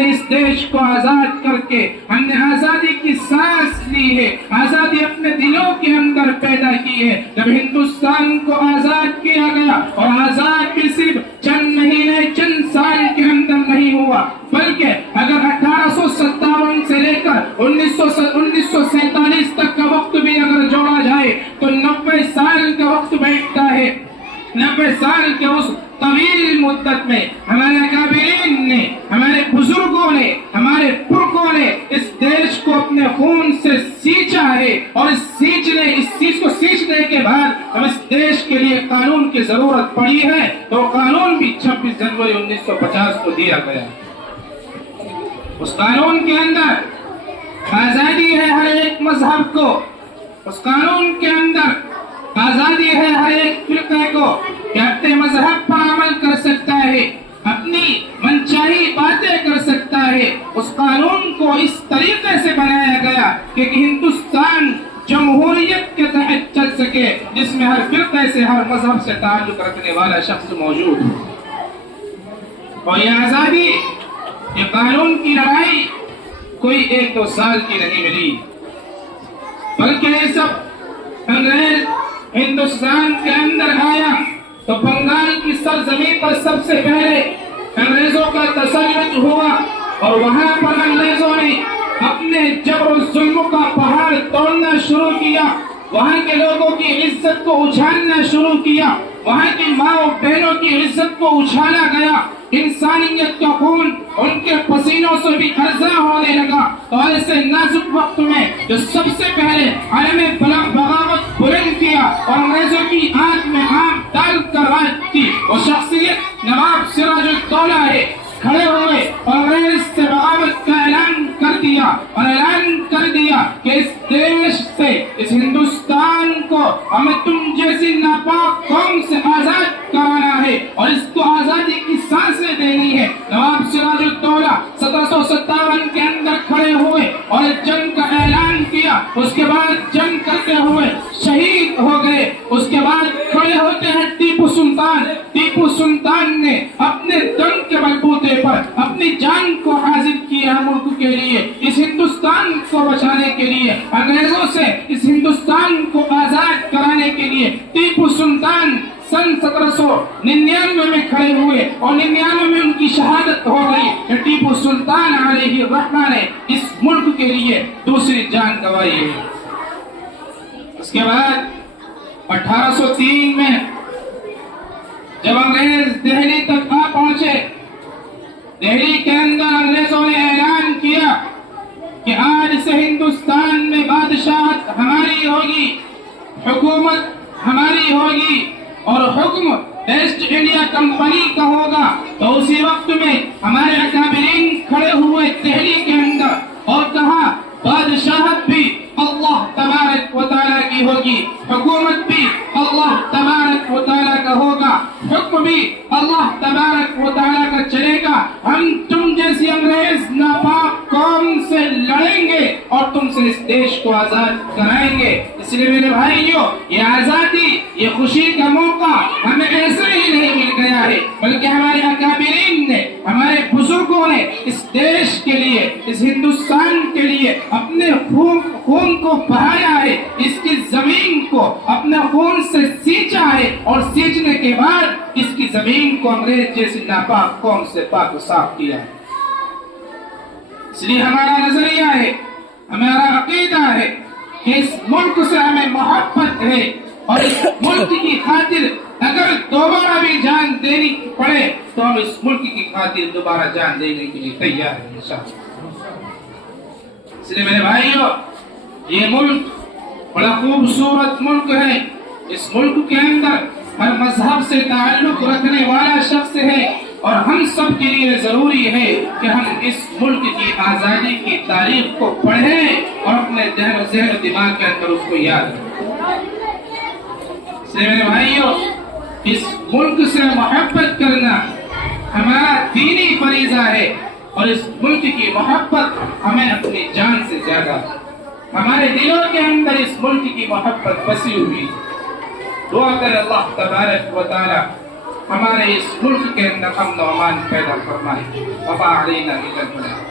سے اس دیش کو آزاد کر کے ہم نے آزادی کی سانس لی ہے، آزادی اپنے دلوں کے اندر پیدا کی ہے۔ جب ہندوستان کو آزاد کیا گیا، اور آزاد بھی صرف چند مہینے چند سال کے اندر نہیں ہوا، بلکہ اگر 1857 سے لے کر 1947 تک کا وقت بھی اگر جوڑا جائے تو 90 سال کا وقت بیٹھتا ہے۔ 90 سال کے اس طویل مدت میں ہمارے اکابرین نے، ہمارے بزرگوں نے، ہمارے پرکھوں نے اس دیش کو اپنے خون سے سینچا ہے، اور اس چیز کو سینچنے کے بعد ہم اس دیش کے لیے قانون کی ضرورت پڑی ہے، تو قانون بھی 26 جنوری 1950 کو دیا گیا۔ اس قانون کے اندر آزادی ہے ہر ایک مذہب کو، اس قانون کے اندر آزادی ہے ہر ایک فرقے کو کہ اپنے مذہب پر عمل کر سکتا ہے، اپنی منچاہی باتیں کر سکتا ہے۔ اس قانون کو اس طریقے سے بنایا گیا کہ ہندوستان جمہوریت کے تحت چل سکے، جس میں ہر فرقے سے، ہر مذہب سے تعلق رکھنے والا شخص موجود ہو۔ اور یہ آزادی، یہ قانون کی لڑائی کوئی 1-2 سال کی نہیں ملی، بلکہ یہ سب انگریز ہندوستان کے اندر آیا تو بنگال کی سرزمین پر سب سے پہلے انگریزوں کا تسلط ہوا، اور وہاں پر انگریزوں نے اپنے جبر و ظلم کا پہاڑ توڑنا شروع کیا، وہاں کے لوگوں کی عزت کو اچھالنا شروع کیا، وہاں کی ماں و بہنوں کی عزت کو اچھالا گیا، انسانیت کا خون ان کے پسینوں سے بھی ارزاں ہونے لگا۔ تو ایسے نازک وقت میں جو سب سے پہلے علم بغاوت بلند کیا اور انگریزوں کی آنکھ میں آنکھ ڈال کر بات کی، وہ شخصیت نواب سراج الدولہ ہے۔ کھڑے ہوئے اور انگریز سے بغاوت کا اعلان کر دیا، اور اعلان کر دیا کہ اس دیش سے، اس ہندوستان کو ہمیں تم جیسی ناپاک قوم سے آزاد کرانا ہے، اور اس کو آزادی کی سانسیں دینی ہے۔ نواب سراج الدولہ 1757 کے اندر کھڑے ہوئے اور جنگ کا اعلان کیا، اس کے بعد جنگ کرتے ہوئے شہید ہو گئے۔ اس کے بعد کھڑے ہوتے ہیں ٹیپو سلطان۔ ٹیپو سلطان نے اپنے دم کے بلبوتے پر اپنی جان کو حاضر کیا ملک کے لیے، اس ہندوستان کو بچانے کے لیے، انگریزوں سے اس ہندوستان کو آزاد کرانے کے لیے۔ ٹیپو سلطان سن 1799 میں کھڑے ہوئے، اور 99 میں ان کی شہادت ہو گئی کہ ٹیپو سلطان علیہ الرحمہ نے اس ملک کے لیے دوسری جان گنوائی ہے۔ اس کے بعد 1803 میں جب انگریز دہلی تک آ پہنچے، دہلی کے اندر انگریزوں نے اعلان کیا کہ آج سے ہندوستان میں بادشاہت ہماری ہوگی، حکومت ہماری ہوگی، اور حکم ایسٹ انڈیا کمپنی کا ہوگا۔ تو اسی وقت میں ہمارے اکابرین کھڑے ہوئے دہلی کے اندر اور کہا بادشاہت بھی اللہ تبارک و تعالیٰ کی ہوگی، حکومت بھی اللہ تبارک و تعالیٰ کا ہوگا، حکم بھی اللہ تبارک و تعالیٰ کا چلے گا۔ ہم تم جیسی انگریز ناپاک قوم سے لڑیں گے اور تم سے اس دیش کو آزاد کرائیں گے۔ اس لیے میرے بھائیوں، یہ آزادی، یہ خوشی کا موقع ہمیں ایسے ہی نہیں مل گیا ہے، بلکہ ہمارے اکابرین نے، ہمارے بزرگوں نے اس دیش کے لیے، اس ہندوستان کے لیے اپنے خون کو بہایا ہے، اس کی زمین کو اپنے خون سے سینچا ہے، اور سینچنے کے بعد اس کی زمین کو انگریز جیسی ناپاک قوم سے پاک و صاف کیا ہے۔ اس لیے ہمارا نظریہ ہے، ہمارا عقیدہ ہے کہ اس ملک سے ہمیں محبت ہے، اور اس ملک کی خاطر اگر دوبارہ بھی جان دینی پڑے تو ہم اس ملک کی خاطر دوبارہ جان دینے کے لیے تیار ہیں انشاءاللہ۔ اس لیے میرے بھائیوں، یہ ملک بڑا خوبصورت ملک ہے۔ اس ملک کے اندر ہر مذہب سے تعلق رکھنے والا شخص ہے، اور ہم سب کے لیے ضروری ہے کہ ہم اس ملک کی آزادی کی تاریخ کو پڑھیں اور اپنے ذہن و دماغ کے اندر اس کو یاد رکھیں۔ اس لیے میرے بھائیوں، اس ملک سے محبت کرنا ہمارا دینی فریضہ ہے، اور اس ملک کی محبت ہمیں اپنی جان سے زیادہ، ہمارے دلوں کے اندر اس ملک کی محبت بسی ہوئی۔ دعا کر اللہ تبارک و تعالی ہمارے اس ملک کے اندر امن و امان پیدا فرمائے. وبا علینا الا البلاغ.